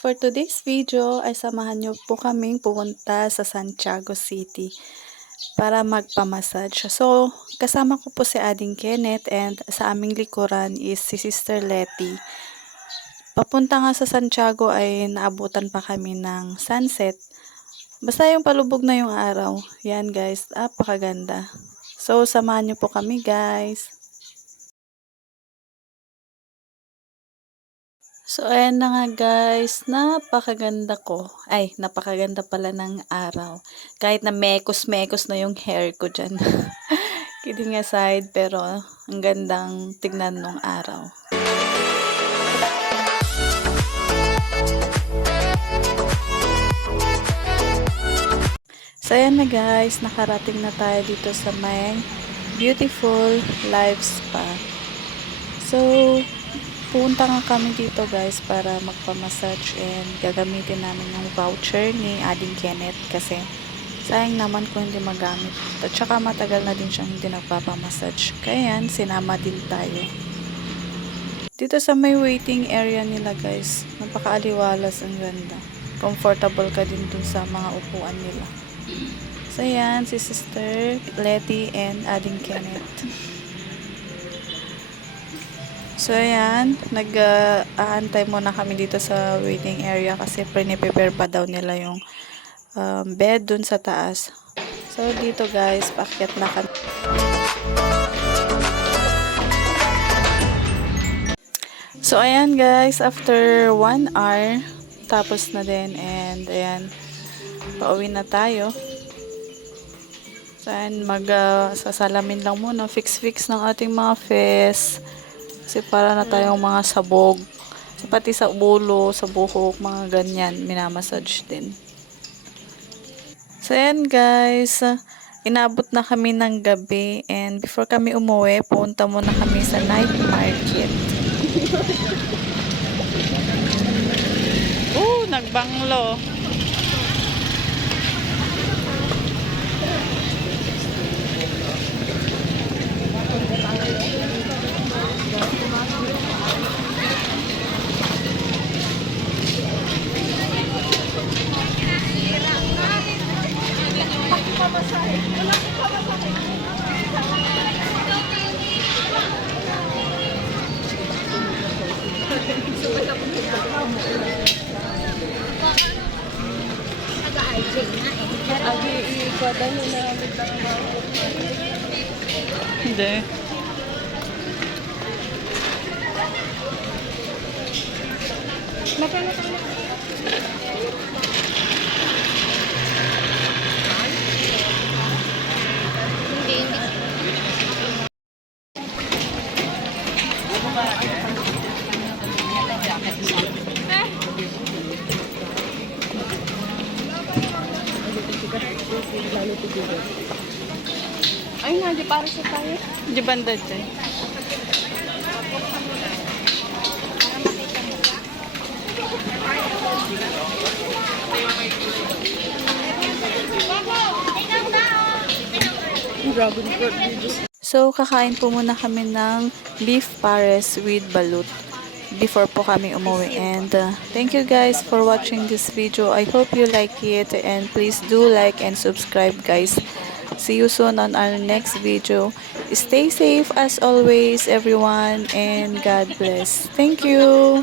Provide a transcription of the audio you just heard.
for today's video ay samahan niyo po kaming pumunta sa Santiago City para magpamassage. So, kasama ko po si Ading Kenneth and sa aming likuran is si Sister Letty. Papunta nga sa Santiago ay naabutan pa kami ng sunset. Basta yung palubog na yung araw. Yan guys, napakaganda. So, samahan niyo po kami guys. So, ayan na nga guys, napakaganda ko. Ay, napakaganda pala ng araw. Kahit na mekos-mekos na yung hair ko dyan. Kidding aside, pero ang gandang tignan nung araw. So, ayan na guys, nakarating na tayo dito sa may Beautiful Life Spa. So, punta nga kami dito guys para magpa-massage and gagamitin namin yung voucher ni Ading Kenneth kasi sayang naman kung hindi magamit. At saka matagal na din siyang hindi nagpapamassage. Kaya yan, sinama din tayo. Dito sa may waiting area nila guys, napakaaliwalas, ang ganda. Comfortable ka din dun sa mga upuan nila. So yan, si Sister Letty and Ading Kenneth. So, ayan, nag-aantay muna kami dito sa waiting area kasi prepare pa daw nila yung bed dun sa taas. So, dito guys, paakyat na kami. So, ayan guys, after 1 hour, tapos na din and ayan, pauwi na tayo. So, ayan, sasalamin lang muna, fix ng ating mga face. Kasi para na tayong mga sabog. Pati sa ulo, sa buhok, mga ganyan. Minamassage din. So, ayan guys. Inabot na kami ng gabi. And before kami umuwi, punta muna kami sa night market. Nagbanglo. Hindi. Ay nga, di para sa tayo. Di banda dyan. So, kakain po muna kami ng beef pares with balut before po kami umuwi. And thank you guys for watching this video. I hope you like it and please do like and subscribe guys. See you soon on our next video. Stay safe as always everyone and God bless. Thank you.